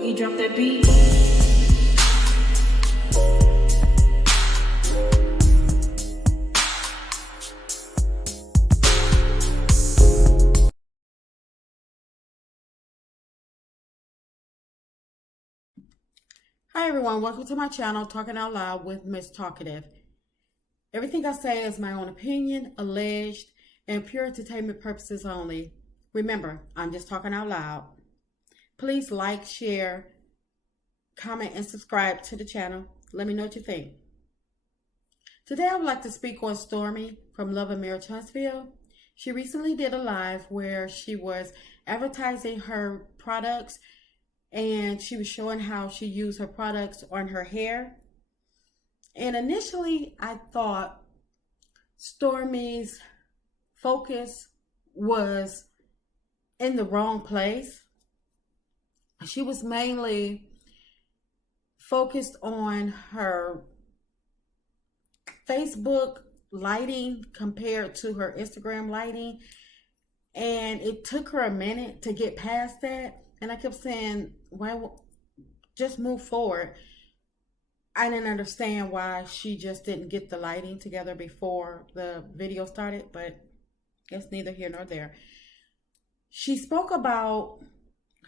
Boogie, drop that beat. Hi everyone, welcome to my channel, Talking Out Loud with Miss Talkative. Everything I say is my own opinion, alleged, and pure entertainment purposes only. Remember, I'm just talking out loud. Please like, share, comment, and subscribe to the channel. Let me know what you think. Today I would like to speak on Stormi from Love and Marriage Huntsville. She recently did a live where she was advertising her products and she was showing how she used her products on her hair. And initially I thought Stormi's focus was in the wrong place. She was mainly focused on her Facebook lighting compared to her Instagram lighting. And it took her a minute to get past that. And I kept saying, well, just move forward. I didn't understand why she just didn't get the lighting together before the video started, but I guess neither here nor there. She spoke about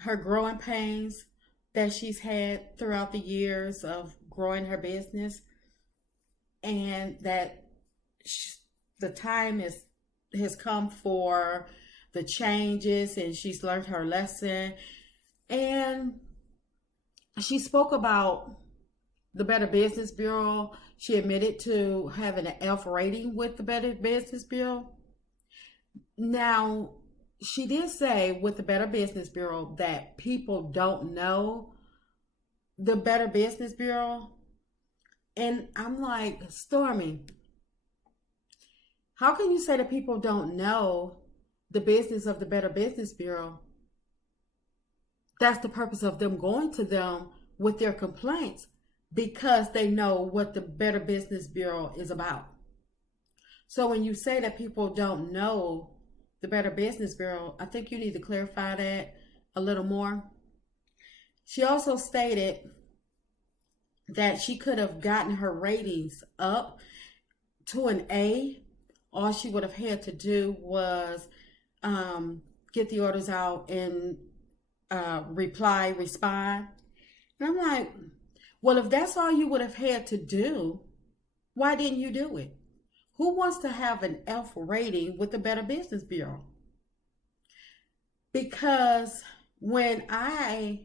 her growing pains that she's had throughout the years of growing her business, and that the time has come for the changes, and she's learned her lesson. And she spoke about the Better Business Bureau. She admitted to having an F rating with the Better Business Bureau. Now, she did say with the Better Business Bureau that people don't know the Better Business Bureau. And I'm like, Stormi, how can you say that people don't know the business of the Better Business Bureau? That's the purpose of them going to them with their complaints, because they know what the Better Business Bureau is about. So when you say that people don't know the Better Business Bureau, I think you need to clarify that a little more. She also stated that she could have gotten her ratings up to an A. All she would have had to do was get the orders out and respond. And I'm like, well, if that's all you would have had to do, why didn't you do it? Who wants to have an F rating with the Better Business Bureau? Because when I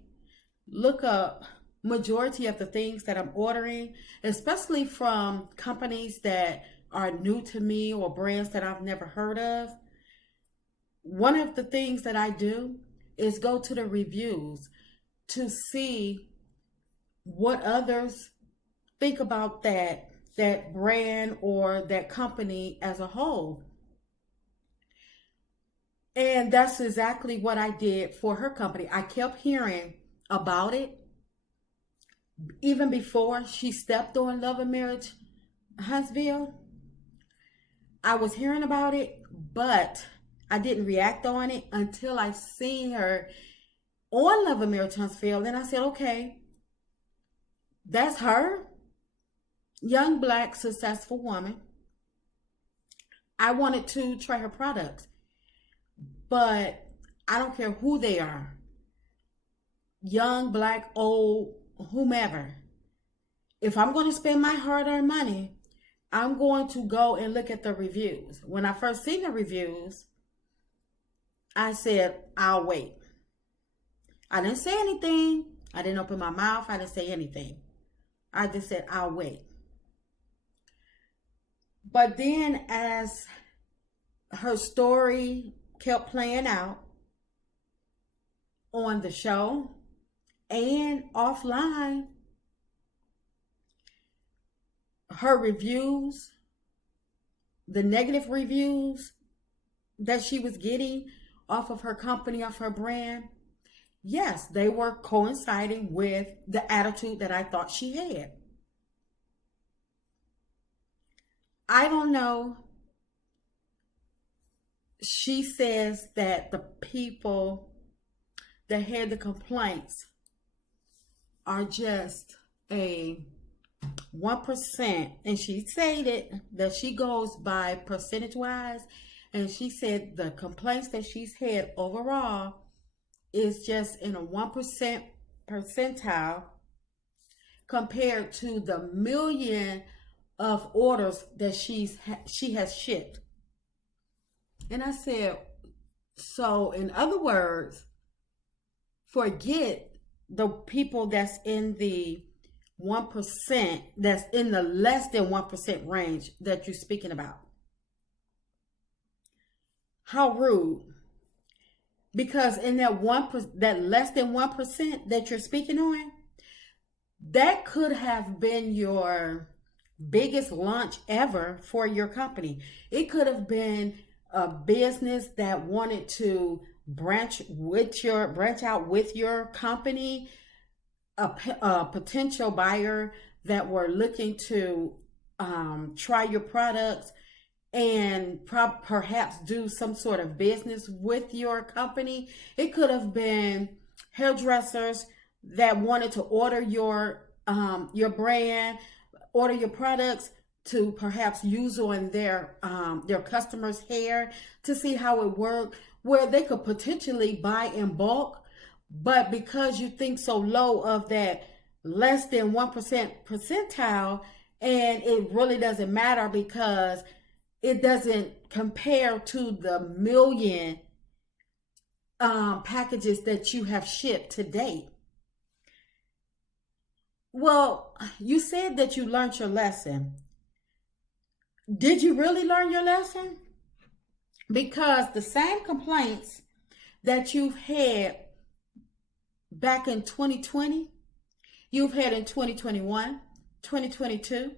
look up majority of the things that I'm ordering, especially from companies that are new to me or brands that I've never heard of, one of the things that I do is go to the reviews to see what others think about that brand or that company as a whole. And that's exactly what I did for her company. I kept hearing about it even before she stepped on Love and Marriage Huntsville. I was hearing about it, but I didn't react on it until I seen her on Love and Marriage Huntsville. Then I said, okay, that's her. Young, black, successful woman. I wanted to try her products, but I don't care who they are. Young, black, old, whomever. If I'm going to spend my hard-earned money, I'm going to go and look at the reviews. When I first seen the reviews, I said, I'll wait. I didn't say anything. I didn't open my mouth. I didn't say anything. I just said, I'll wait. But then as her story kept playing out on the show and offline, her reviews, the negative reviews that she was getting off of her company, off her brand, yes, they were coinciding with the attitude that I thought she had. I don't know. She says that the people that had the complaints are just a 1%. And she stated that she goes by percentage wise. And she said the complaints that she's had overall is just in a 1% percentile compared to the million of orders that she has shipped. And I said, so in other words, forget the people that's in the 1%, that's in the less than 1% range that you're speaking about. How rude. Because in that that less than 1% that you're speaking on, that could have been your biggest launch ever for your company. It could have been a business that wanted to branch out with your company, a potential buyer that were looking to try your products and perhaps do some sort of business with your company. It could have been hairdressers that wanted to order your brand, order your products to perhaps use on their customers' hair to see how it worked, where they could potentially buy in bulk. But because you think so low of that less than 1% percentile, and it really doesn't matter because it doesn't compare to the million packages that you have shipped to date. Well, you said that you learned your lesson. Did you really learn your lesson? Because the same complaints that you've had back in 2020, you've had in 2021, 2022,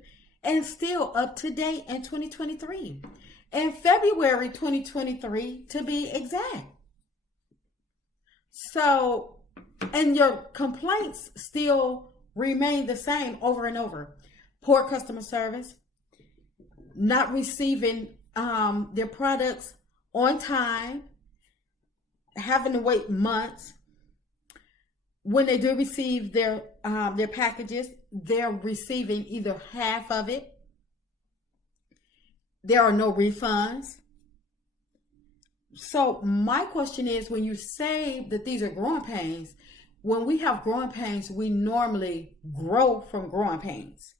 and still up to date in 2023. In February 2023, to be exact. So, and your complaints still remain the same over and over. Poor customer service, not receiving their products on time, having to wait months. When they do receive their packages, they're receiving either half of it. There are no refunds. So my question is, when you say that these are growing pains, when we have growing pains, we normally grow from growing pains.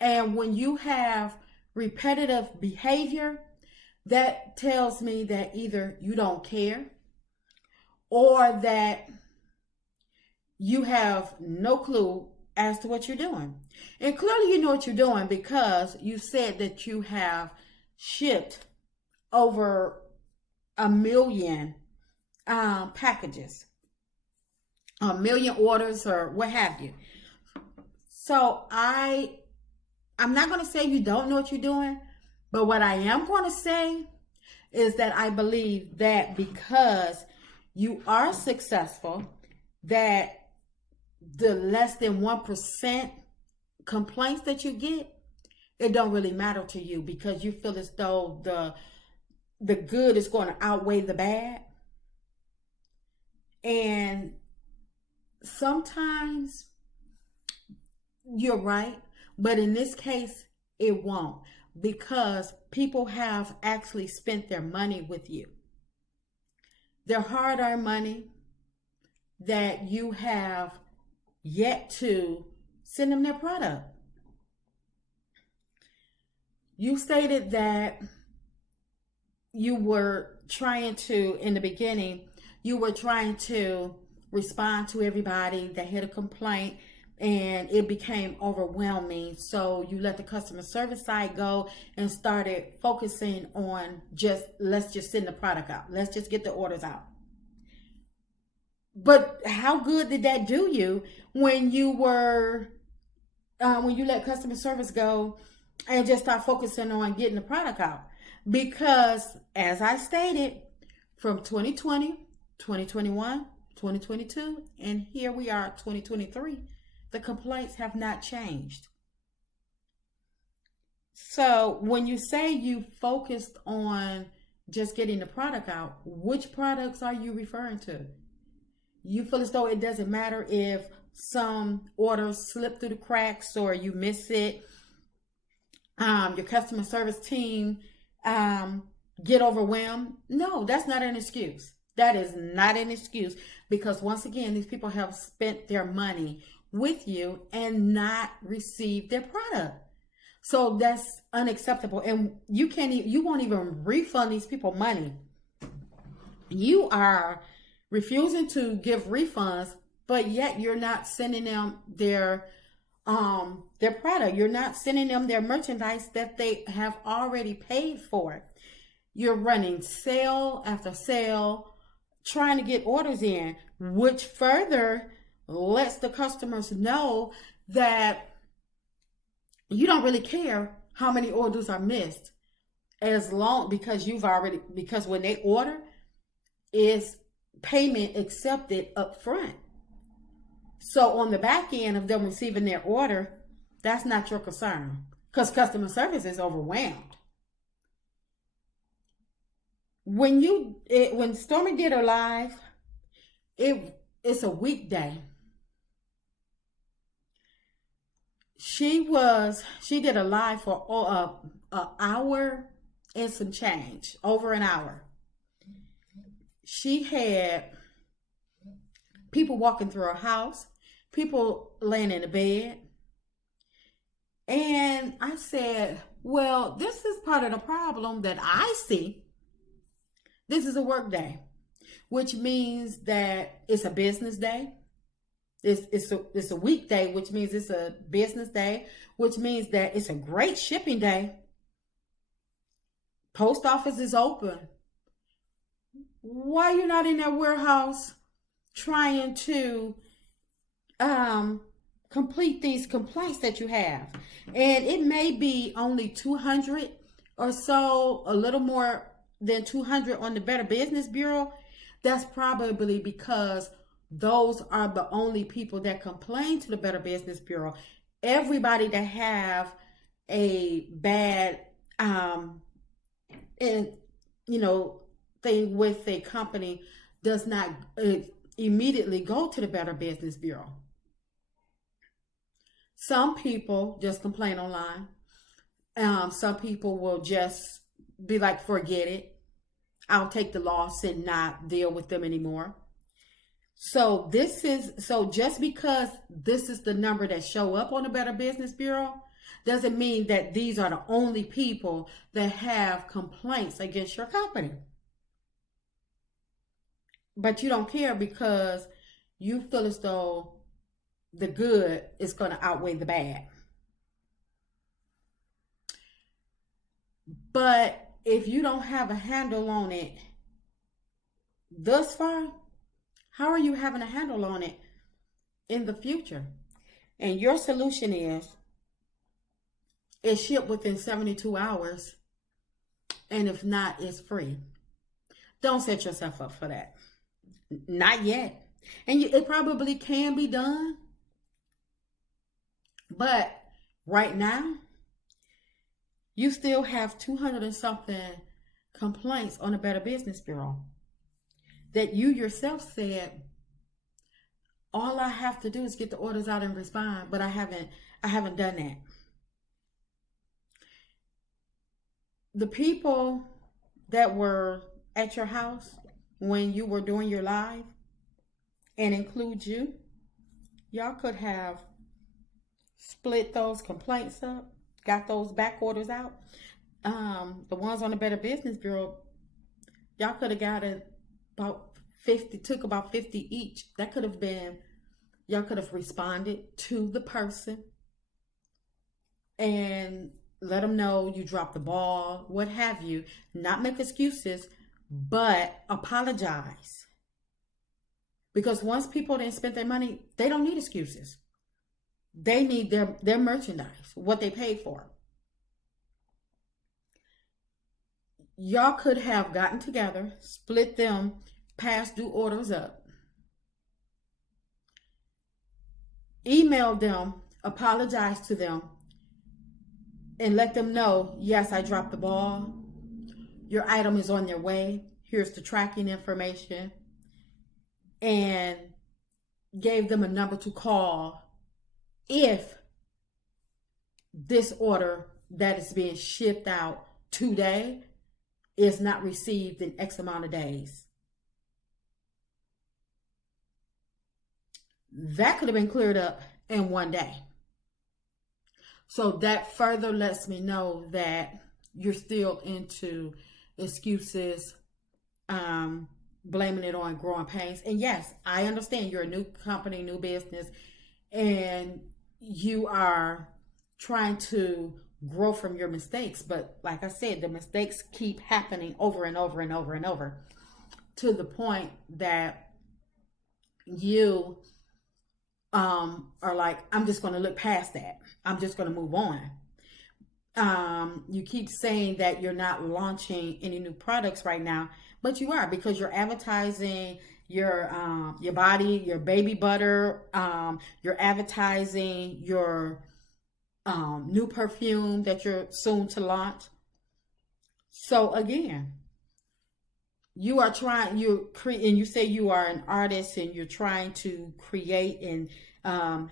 And when you have repetitive behavior, that tells me that either you don't care or that you have no clue as to what you're doing. And clearly you know what you're doing because you said that you have shipped over 1 million packages, 1 million orders or what have you. So I'm not going to say you don't know what you're doing, but what I am going to say is that I believe that because you are successful, that the less than 1% complaints that you get, it don't really matter to you because you feel as though the good is going to outweigh the bad. And sometimes you're right, but in this case, it won't, because people have actually spent their money with you. Their hard-earned money that you have yet to send them their product. You stated that you were trying to, in the beginning, you were trying to respond to everybody that had a complaint, and it became overwhelming. So you let the customer service side go and started focusing on let's just send the product out. Let's just get the orders out. But how good did that do you when you let customer service go and just start focusing on getting the product out? Because as I stated, from 2020, 2021, 2022, and here we are, 2023, the complaints have not changed. So when you say you focused on just getting the product out, which products are you referring to? You feel as though it doesn't matter if some orders slip through the cracks or you miss it, your customer service team um, get overwhelmed. No, that's not an excuse. That is not an excuse, because once again, these people have spent their money with you and not received their product. So that's unacceptable. And you won't even refund these people money. You are refusing to give refunds, but yet you're not sending them their product. You're not sending them their merchandise that they have already paid for. You're running sale after sale, trying to get orders in, which further lets the customers know that you don't really care how many orders are missed, as long because when they order, is payment accepted up front. So on the back end of them receiving their order, that's not your concern, because customer service is overwhelmed. When Stormi did her live, it's a weekday. She did a live for an hour and some change, over an hour. She had people walking through her house, people laying in the bed. And I said, well, this is part of the problem that I see. This is a work day, which means that it's a business day. It's a weekday, which means it's a business day, which means that it's a great shipping day. Post office is open. Why are you not in that warehouse trying to complete these complaints that you have? And it may be only 200 or so, a little more than 200 on the Better Business Bureau. That's probably because those are the only people that complain to the Better Business Bureau. Everybody that have a bad thing with a company does not immediately go to the Better Business Bureau. Some people just complain online. Some people will just be like, forget it. I'll take the loss and not deal with them anymore. So just because this is the number that show up on the Better Business Bureau doesn't mean that these are the only people that have complaints against your company. But you don't care because you feel as though the good is going to outweigh the bad. But if you don't have a handle on it thus far, how are you having a handle on it in the future? And your solution is ship within 72 hours. And if not, it's free. Don't set yourself up for that. Not yet. And it probably can be done. But right now, you still have 200 and something complaints on the Better Business Bureau that you yourself said, all I have to do is get the orders out and respond, but I haven't done that. The people that were at your house when you were doing your live, and include you, y'all could have split those complaints up, got those back orders out. The ones on the Better Business Bureau, y'all could have got it about 50, took about 50 each. That could have been, y'all could have responded to the person and let them know you dropped the ball, what have you. Not make excuses, but apologize. Because once people didn't spend their money, they don't need excuses. They need their merchandise, what they paid for. Y'all could have gotten together, split them past due orders up, email them, apologize to them, and let them know, yes, I dropped the ball. Your item is on their way. Here's the tracking information. And gave them a number to call if this order that is being shipped out today is not received in X amount of days. That could have been cleared up in one day. So that further lets me know that you're still into excuses, blaming it on growing pains. And yes, I understand you're a new company, new business, and you are trying to grow from your mistakes. But like I said, the mistakes keep happening over and over and over and over, to the point that you are like, I'm just going to look past that. I'm just going to move on. You keep saying that you're not launching any new products right now, but you are, because you're advertising your body, your baby butter. You're advertising your new perfume that you're soon to launch. So again, you are trying, and you say you are an artist and you're trying to create and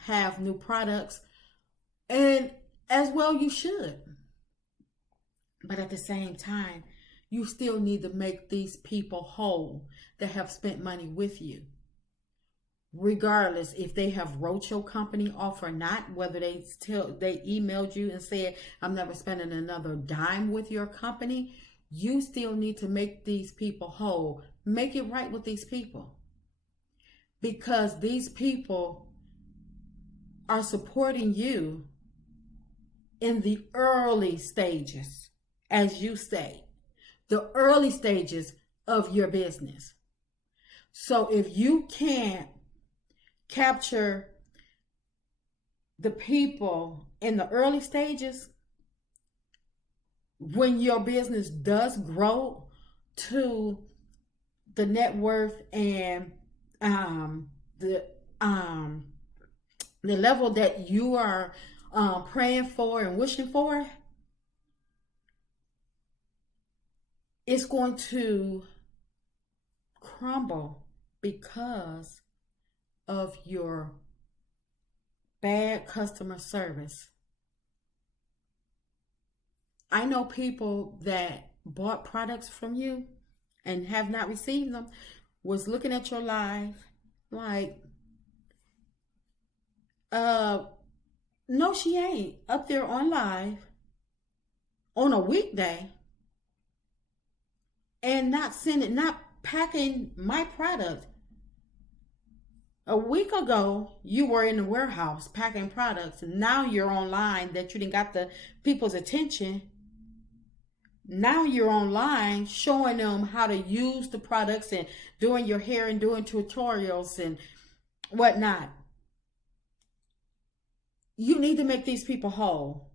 have new products, and as well you should. But at the same time, you still need to make these people whole that have spent money with you. Regardless if they have wrote your company off or not, whether they emailed you and said, I'm never spending another dime with your company, you still need to make these people whole. Make it right with these people. Because these people are supporting you in the early stages, as you say, the early stages of your business. So if you can't capture the people in the early stages, when your business does grow to the net worth and the level that you are praying for and wishing for, it's going to crumble because of your bad customer service. I know people that bought products from you and have not received them, was looking at your live like, no, she ain't up there on live on a weekday and not packing my product. A week ago, you were in the warehouse packing products. Now you're online that you didn't got the people's attention. Now you're online showing them how to use the products and doing your hair and doing tutorials and whatnot. You need to make these people whole.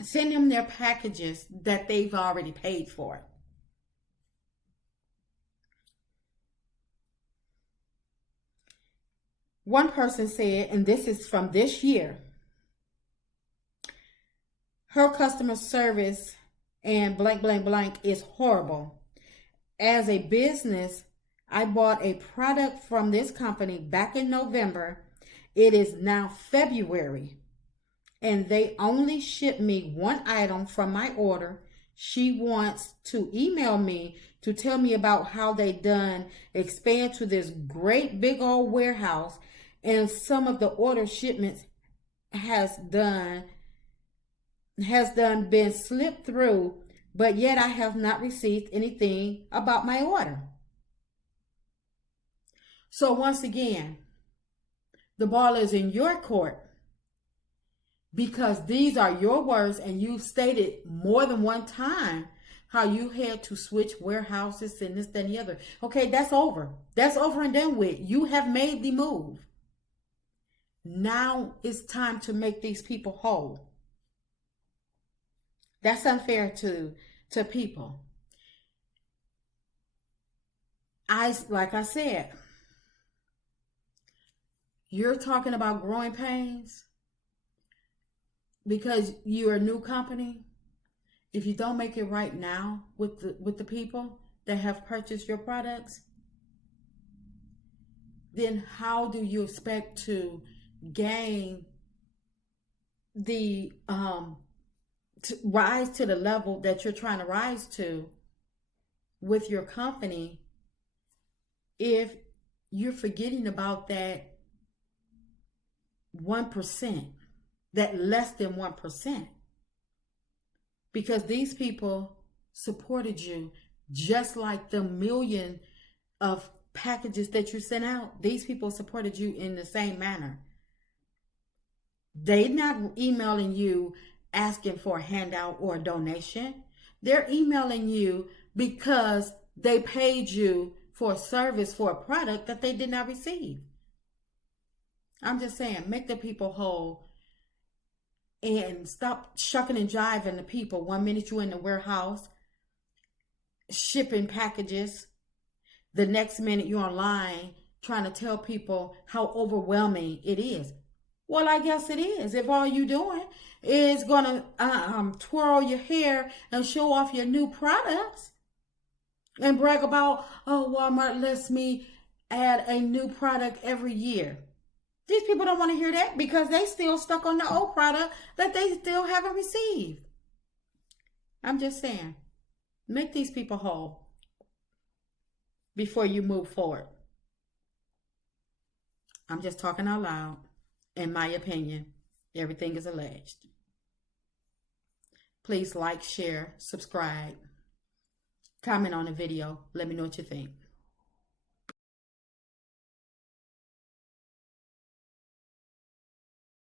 Send them their packages that they've already paid for. One person said, and this is from this year, her customer service and blank, blank, blank is horrible. As a business, I bought a product from this company back in November. It is now February, and they only shipped me one item from my order. She wants to email me to tell me about how they done expand to this great big old warehouse, and some of the order shipments has done been slipped through, but yet I have not received anything about my order. So once again, the ball is in your court, because these are your words, and you've stated more than one time how you had to switch warehouses and this, that, and the other. Okay, that's over. That's over and done with. You have made the move. Now it's time to make these people whole. That's unfair to people. Like I said, you're talking about growing pains because you're a new company. If you don't make it right now with the people that have purchased your products, then how do you expect to gain the to rise to the level that you're trying to rise to with your company if you're forgetting about that 1%, that less than 1%? Because these people supported you just like the million of packages that you sent out. These people supported you in the same manner. They're not emailing you asking for a handout or a donation. They're emailing you because they paid you for a service, for a product that they did not receive. I'm just saying, make the people whole and stop shucking and jiving the people. 1 minute you're in the warehouse shipping packages, the next minute you're online trying to tell people how overwhelming it is. Well, I guess it is. If all you doing is gonna twirl your hair and show off your new products and brag about, oh, Walmart lets me add a new product every year. These people don't want to hear that because they still stuck on the old product that they still haven't received. I'm just saying, make these people whole before you move forward. I'm just talking out loud. In my opinion, everything is alleged. Please like, share, subscribe, comment on the video. Let me know what you think.